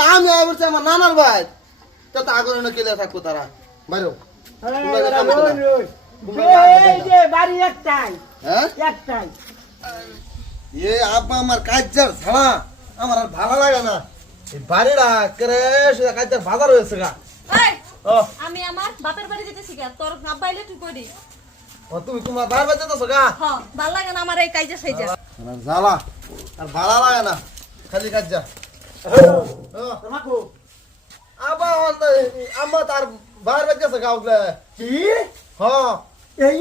তা আমি আয় বলছি আমার নানার ভাই। তা তা আগুনে না কেলে থাকব তারা? বাইরো। এই যে বাড়ি একটাই। হ্যাঁ? একটাই। এ আব্বা আমার কাজের ছাড়া আমার আর ভালো লাগে না। এই বাড়িটা করে সেটা কাজের বাজার হয়েছে গা। আমি আমার বাপের বাড়ি যেতেছি গা। তোর তুই করি ও, তুমি তোমার বাইর বাজে তো গা? ভালো লাগে না আমার এই কাজে জ্বালা আর ভালো লাগে না। খালি কাজ যা। আম্মা তার বাইর কি? হ্যাঁ এই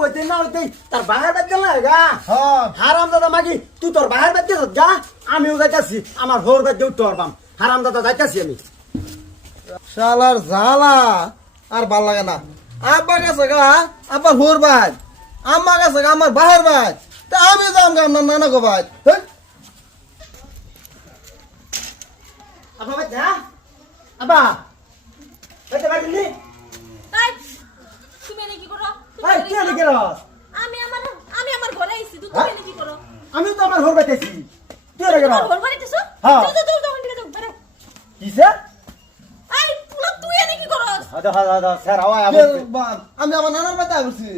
হইতে না হইতে তার বাহার বাদ গেল গা? হ্যাঁ হারাম দাদা মাগি তুই তোর বাহার বাদ গেছ যা। আমিও যাইতাছি আমার হোর বাদ দেউ তোর বাম হারাম দাদা যাইতাছি আমি। শালার জ্বালা আর ভালো লাগে না। আব্বা গেছে গা আব্বা হোর ভাই আম্মা গেছে গা আমার বাহের ভাই তা আমি যাম গা আপনার নানা গো ভাই তুমি এনে কি করো এনে করো? আমি আমার আমি আমার ঘরে আইছি? তুমি এনে কি করো আমি তো আমার বাইতেছি তুই ঘর হ্যাঁ। যাও বেরো কিসে পুরো তুই এনে কি স্যার আওয়াই আমি আমার নানার বাড়িতে আসছি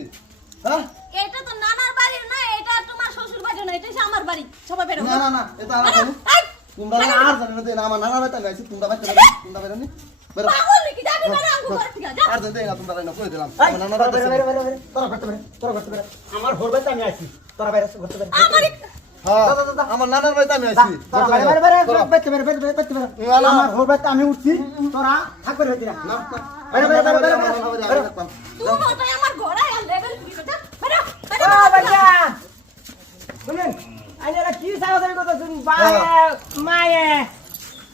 হ্যাঁ এটা তো নানার বাড়ি না এটা তোমার শ্বশুর বাড়ি না এটা আমার বাড়ি সবাই বেরো না না না এটা আমার তোমরা আর জানি না যে না আমার বাড়িতে আমি আসছি তোমরা তোমরা বেরো নি বেরো। পাগল নাকি? যাবি বেরো আঙ্গুল ঘর থেকে যা। আর জানি না তোমরা না কই দিলাম? আমার বেরো। বেরো, বেরো, তোরা বেরো, তোরা বেরো। আমার হোর বাইতে আমি তোরা বাইরে বেরো। আমার হ্যাঁ। আমার নানার বাড়িতে আমি বাইরে, বাইরে, বাইরে, বাইতে বাইতে বাইতে। আমার বাইতে আমি উঠছি তোরা থাকবে হইতি না না, না। বেরো, বেরো, বেরো, বেরো, আমার বেরো, নানার বাড়ি বেরো। আমি থাকতাম। তুই ওটাই আমার ঘরে আর লেভেল কি কথা বেরো বেরো ও, বেরো, বাচ্চা। শুনেন, আইনারা কি চাওয়া-চাওয়ি করতেছেন? বায়ে, মায়ে,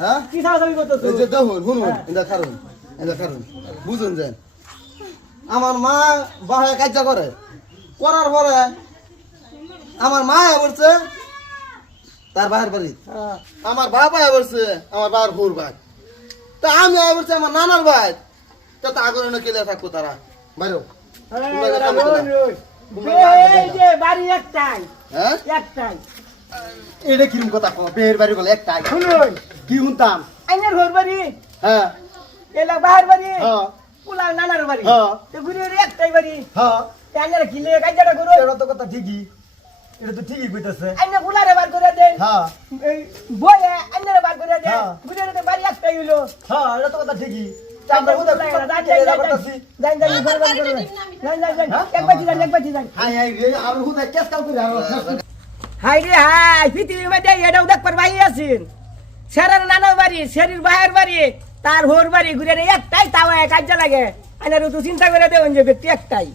হ্যাঁ। কি এই যে দেখুন শুনুন এটা কারণ এটা কারণ। বুঝুন যে আমার মা বাসায় কাজ করে। করার পরে আমার মা বলছে তার বাহার বাড়ি। হ্যাঁ। আমার বাবা বলছে আমার বাবার হুর ভাই তা আমি বলছি আমার নানার ভাই তা তা আগুনে না কেলে থাকব তারা? বাইরো। বাড়ি একটাই। হ্যাঁ? একটাই। এটা কিরম কথা কো বের বাড়ি বলে একটাই শুনুন। কি শুনতাম? আইনের ঘর বাড়ি? হ্যাঁ। এলা বাহার বাড়ি? হ্যাঁ। পুলা নানার বাড়ি? হ্যাঁ। তো ঘুরে ঘুরে একটাই বাড়ি? হ্যাঁ। আইনারা কিলে কাজটা করো? এটা তো কথা ঠিকই। এটা তো ঠিকই কইতাছে। আইনা গুলারে বার করে দেন। হ্যাঁ। এই বয়ে আইনারে বার করে দেন। হ্যাঁ। ঘুরে ঘুরে বাড়ি একটাই হইল। হ্যাঁ এটা তো কথা ঠিকই। আমরা কোথায় যাই যাই যাই যাই যাই ঘর বার করে যাই যাই যাই এক বাজি যাই এক বাজি যাই হাই হাই রে আর হুদা কেস কাল করে আর হাই রে হাই, পৃথিবীর মধ্যে এটাও দেখবার পারবাই আছেন। সেরার নানার বাড়ি সেরির বাহের বাড়ি, তার হোর বাড়ি, ঘুরে একটাই, তাও এক লাগে। আইনার তো চিন্তা করে দেবেন যে ব্যক্তি একটাই।